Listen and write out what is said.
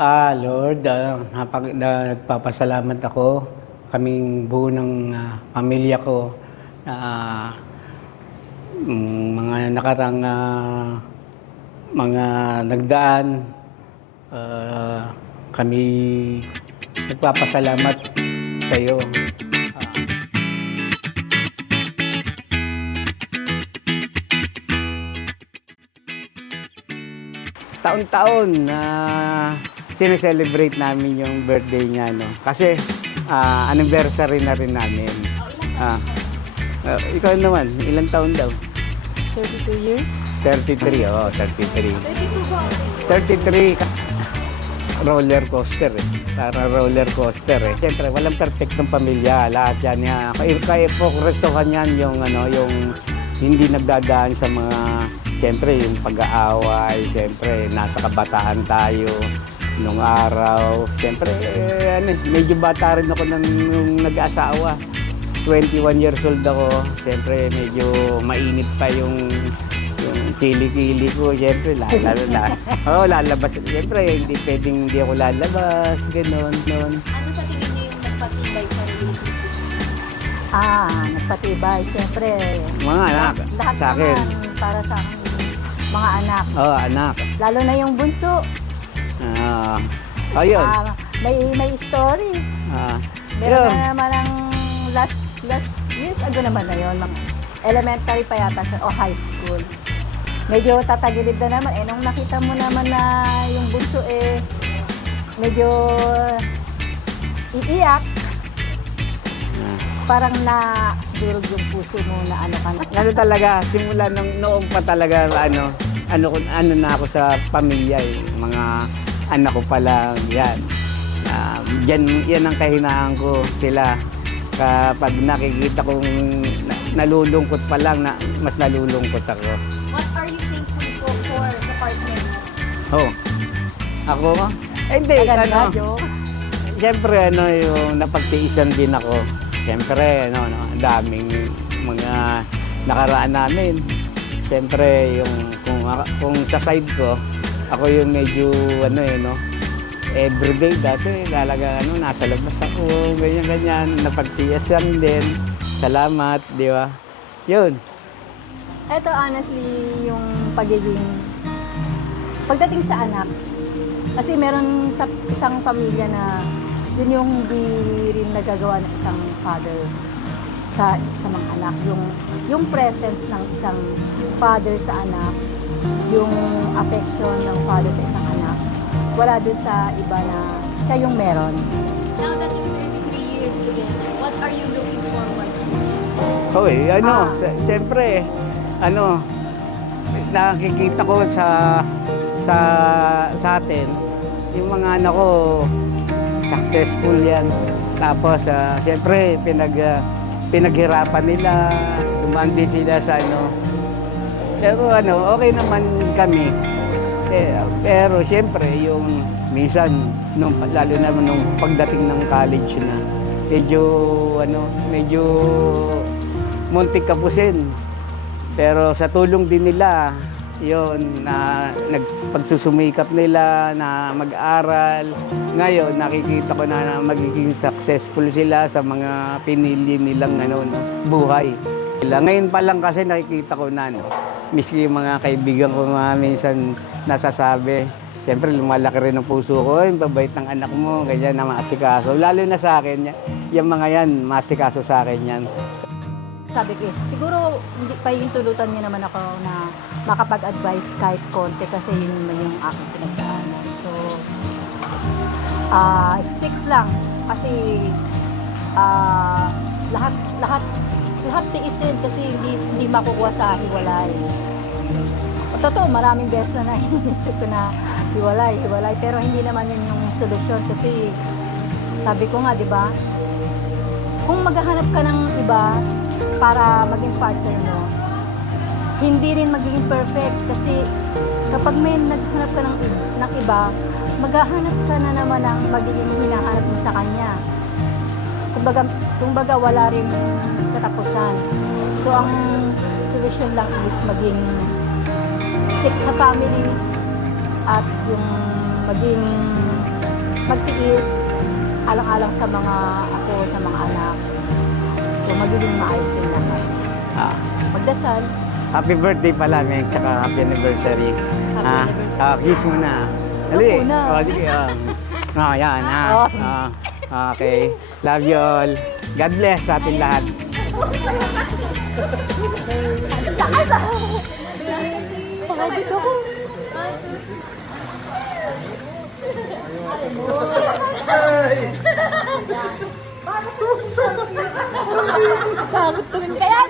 Lord, nagpapasalamat ako, kaming buo ng pamilya ko, na mga nakarang mga nagdaan, kami nagpapasalamat sa iyo. Taon-taon na sineselebrate namin yung birthday niya, no? Kasi anniversary na rin namin. Ikaw naman, ilang taon daw? 32 years? 33, 33. 33, roller coaster eh. Parang roller coaster eh. Siyempre, walang perfectong pamilya. Lahat yan. Kaya-ipokrestohan yan yung hindi nagdadaan sa mga, siyempre, yung pag-aaway. Siyempre, nasa kabataan tayo nung araw. Siyempre, medyo bata rin ako nung nag-asawa. 21 years old ako. Siyempre, medyo mainit pa yung kili-kili ko. Siyempre, lalabas. Siyempre, hindi pwedeng hindi ako lalabas. Ganon. Ano sa tingin niyo yung nagpatibay sa relationship? Nagpatibay. Siyempre, Mga anak, lahat sa akin. naman para sa akin, mga anak. Anak. Lalo na yung bunso. Ayun. May story. Meron Yun. na naman ang last years ago naman na yun. Elementary pa yata siya o high school. Medyo tatagilid na naman. Nung nakita mo naman na yung bunso medyo iiyak, parang durog yung puso mo na ano ka na. Ano talaga, simula noong pa talaga, ano na ako sa pamilya eh. Mga anak ko pa lang, yan. Yan ang kahinaan ko sila. Kapag nakikita kong nalulungkot pa lang, mas nalulungkot ako. What are you thankful for sa partner? Ako? Hindi, siyempre, yung napagtiisan din ako. Siyempre, ang daming mga nakaraan namin. Siyempre, kung sa side ko, ako yung medyo, everyday dati, talaga, nasa labas ako, ganyan-ganyan, napagtiisan din. Salamat, di ba? Yun. Ito, honestly, yung pagdating sa anak, kasi meron sa isang pamilya na yun yung hindi rin nagagawa ng isang father sa mga anak. Yung presence ng isang father sa anak, yung affection ng father sa isang anak, wala dun sa iba na siya yung meron. Now that you're 33 years together, what are you looking forward to? Siyempre, nakikita ko sa atin, yung mga anak ko, successful yan. Tapos, siyempre, pinaghirapan nila, dumaan din sila sa Pero okay naman kami. Pero siyempre, yung minsan, lalo naman nung pagdating ng college na, medyo muntik kapusin. Pero sa tulong din nila, yun, na pagsusumikap nila na mag-aral. Ngayon, nakikita ko na magiging successful sila sa mga pinili nilang buhay. Ngayon pa lang kasi nakikita ko na, miski yung mga kaibigan ko minsan nasasabi, siyempre lumalaki rin ang puso ko, yung babait ng anak mo, ganyan na maasikaso. Lalo na sa akin, yung mga yan, maasikaso sa akin yan. Sabi ko, siguro hindi pa yung tulutan niya naman ako na makapag-advise kahit konti kasi yun naman yung aking pinagdaanan. So, stick lang kasi lahat tiisin kasi hindi makukuha sa hiwalay. Totoo, maraming beses na iniisip ko na hiwalay, pero hindi naman yun yung solusyon kasi sabi ko nga, di ba, kung maghahanap ka ng iba para maging partner mo, hindi rin magiging perfect kasi kapag may naghanap ka ng iba, maghahanap ka na naman ng magiging hinahanap mo sa kanya. Kumbaga wala rin katapusan. So ang solusyon lang is maging stick sa family at yung maging magtiis, alang-alang sa mga ako, sa mga anak. So, magiging maayos din lahat. Ah, Magdasal. happy birthday pala, Meg, tsaka happy anniversary. Happy anniversary. Kiss muna. Dali. Ako na. Oh, sige. Yan. Oh. Okay. Love you all. God bless sa atin lahat. Pagod ako. Pagod tumingin kaya.